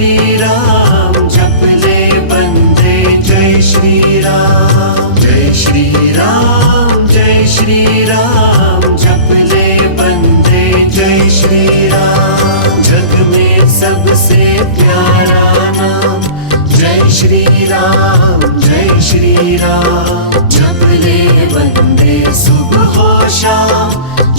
श्री राम जप ले बंदे जय श्री राम। जय श्री राम जय श्री राम जप ले बंदे जय श्री राम। जग में सबसे प्यारा नाम जय श्री राम जय श्री राम। जप ले बंदे सुबह हो शाम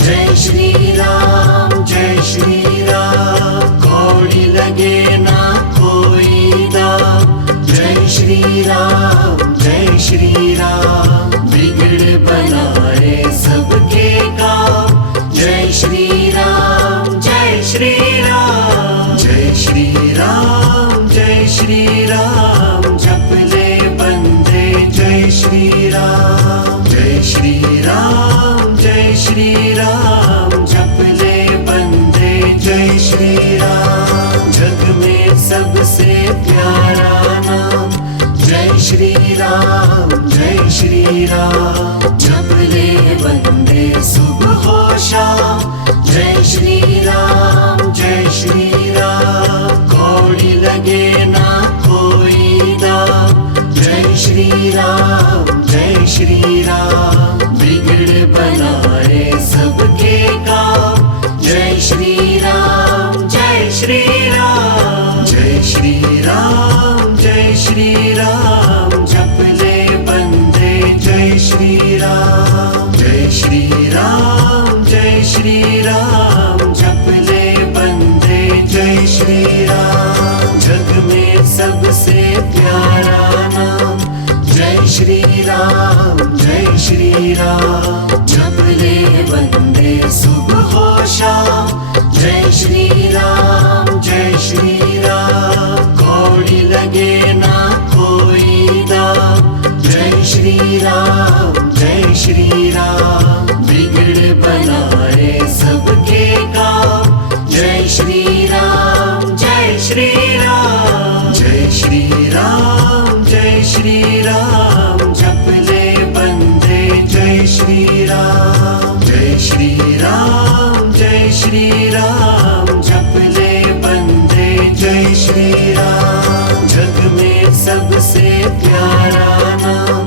जय श्री राम जय श्री राम। कौड़ी लगे ना कोई दाम जय श्री राम जय श्री राम। बिगड़ बनाए सबके काम जय श्री राम जय श्री राम। जय श्री राम जय श्री राम जप ले बंदे जय श्री राम। जय श्री राम जय श्री राम जप ले बंदे जय श्री राम। जग में सबसे प्यारा नाम जय श्री राम जय श्री राम। जप ले बंदे सुबह हो शाम जय श्री राम जय श्री राम। कौड़ी लगे ना कोई दाम जय श्री राम जय श्री राम। बिगड़ बनाए सबके काम जय श्री राम जय श्री राम। जय श्री राम जय श्री राम जप ले बंदे जय श्री राम। जय श्री राम जय श्री राम जप ले बंदे जय श्री राम। जग में सबसे प्यारा नाम जय श्री राम जय श्री राम। जप ले बंदे सुबह हो शाम जय श्री राम जय श्री राम। कौड़ी लगे ना कोई दाम जय श्री राम जय श्री राम। बिगड़ बनाए सबके काम जय श्री राम जय श्री राम। जय श्री राम जय श्री राम जप ले बंदे जय श्री राम। जय श्री राम जय श्री राम जप ले बंदे जय श्री राम। जग में सबसे प्यारा नाम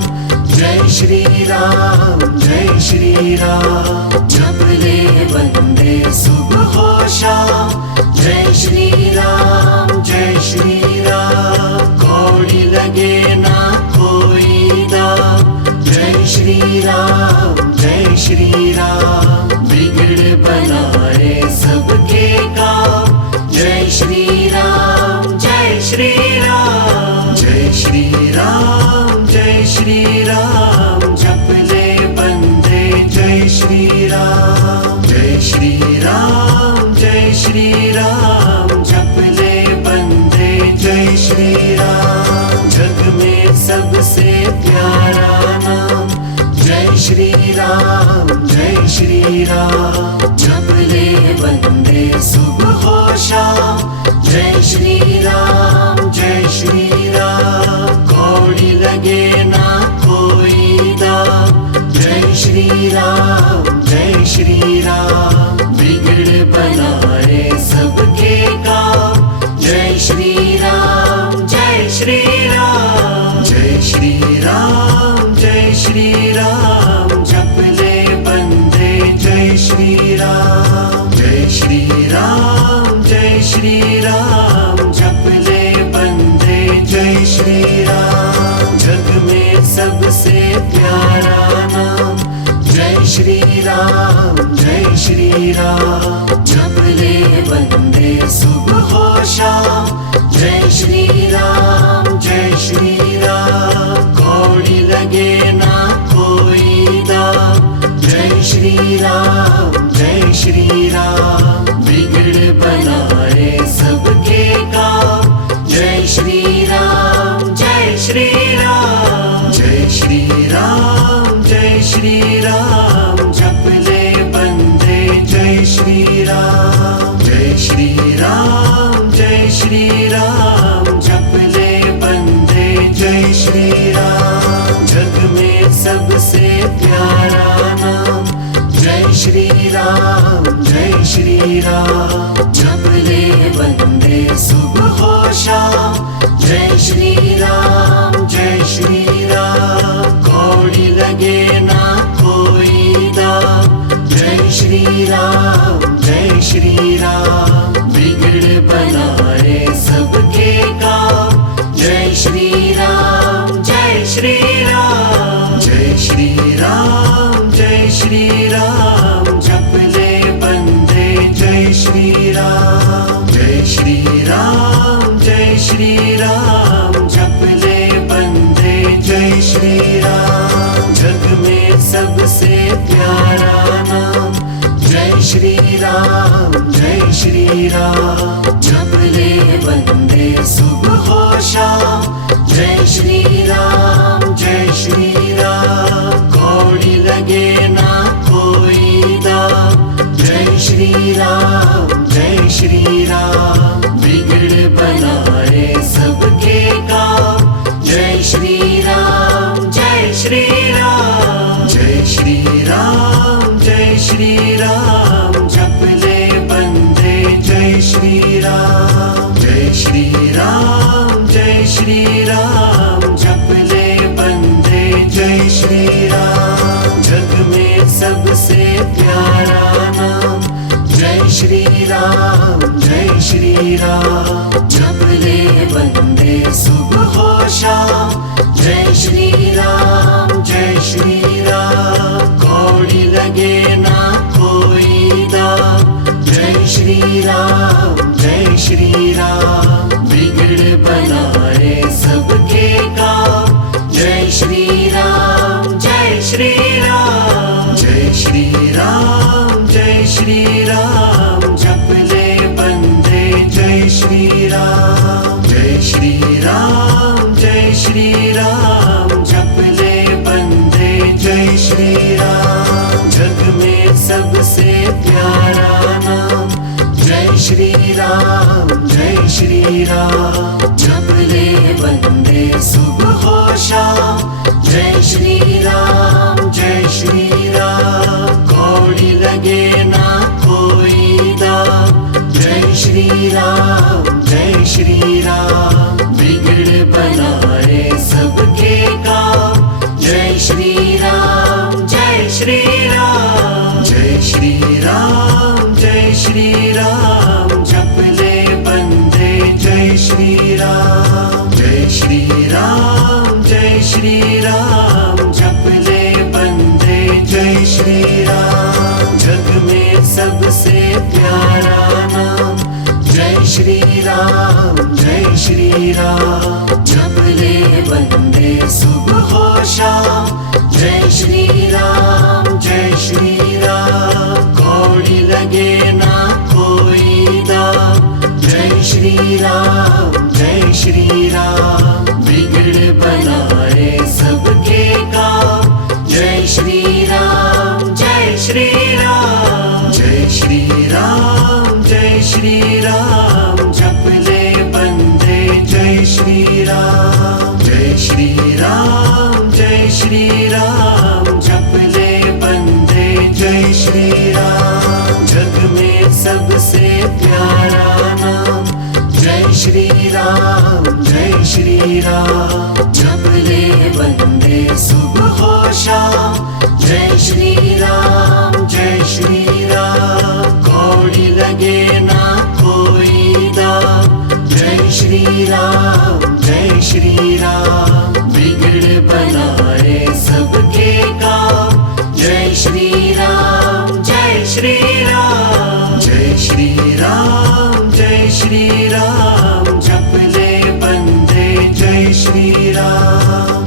जय श्री राम जय श्री राम। जप ले बंदे सुबह हो शाम जय श्री राम जय श्री राम। कौड़ी लगे ना कोई दाम जय श्री राम जय श्री राम। बिगड़ बनाए सबके काम जय श्री राम जय श्री राम। जय श्री राम जय श्री राम जप ले बंदे जय श्री राम। जय श्री राम जय श्री राम जप ले बंदे जय श्री राम। जग में सबसे प्यारा नाम जय श्री राम जय श्री राम। जप ले बंदे सुबह हो शाम जय श्री राम जय श्री राम। कौड़ी लगे ना कोई दाम जय श्री राम जय श्री राम। बिगड़ बनाए सबके काम जय श्री राम जय श्री राम। जय श्री राम जय श्री राम जप ले बंदे जय श्री राम। जय श्री राम जय श्री राम जप ले बंदे जय श्री राम। जग में सबसे प्यारा नाम जय श्री राम जय श्री राम। जप ले बंदे सुबह हो शाम जय श्री राम जय श्री राम। कौड़ी लगे ना कोई दाम जय श्री राम जय श्री राम। बिगड़ बनाए सबके काम जय श्री राम जय श्री राम। जय श्री राम जय श्री राम जप ले बंदे जय श्री राम। जय श्री राम जय श्री राम जप ले बंदे जय श्री राम। जग में सबसे प्यारा नाम जय श्री राम जय श्री राम। जप ले बंदे सुबह हो श्याम जय श्री राम जय श्री राम कौड़ी लगे ना कोई दाम जय श्री राम बिगड़ बनाए सबके काम जय श्री राम जय श्री राम जय श्री राम जप ले बंदे जय श्री राम जप ले बंदे जय श्री राम जग में सबसे प्यारा नाम जय श्री राम जप ले बंदे सुबह हो शाम जय श्री राम कौड़ी लगे ना कोई दाम जय श्री राम बिगड़ बनाए सबके काम जय श्री राम जय श्री राम जप ले बंदे जय श्री राम जप ले बंदे जय श्री राम जग में सबसे प्यारा नाम जय श्री राम जप ले बंदे सुबह हो शाम जय श्री राम कौड़ी लगे ना कोई दाम जय श्री राम बिगड़ बनाए सबके काम जय श्री राम जप ले बंदे जय श्री राम जप ले बंदे जय श्री राम जग में सबसे प्यारा नाम जय श्री राम जप ले बंदे सुबह हो शाम जय श्री राम कौड़ी लगे ना कोई दाम जय श्री राम बिगड़ बनाए सबके काम जय श्री राम जप ले बंदे जय श्री राम जप ले बंदे जय श्री राम जग में सबसे प्यारा नाम जय श्री राम जप ले बंदे सुबह हो शाम जय श्री राम कौड़ी लगे ना कोई दाम जय श्री राम बिगड़ बनाए सबके काम जय श्री राम जप ले बंदे जय श्री राम जप ले बंदे जय श्री राम जग में सबसे प्यारा नाम जय श्री राम जप ले बंदे सुबह हो शाम जय श्री राम कौड़ी लगे ना कोई दाम जय श्री राम बिगड़ बनाए सबके काम जय श्री राम जप ले बंदे जय श्री राम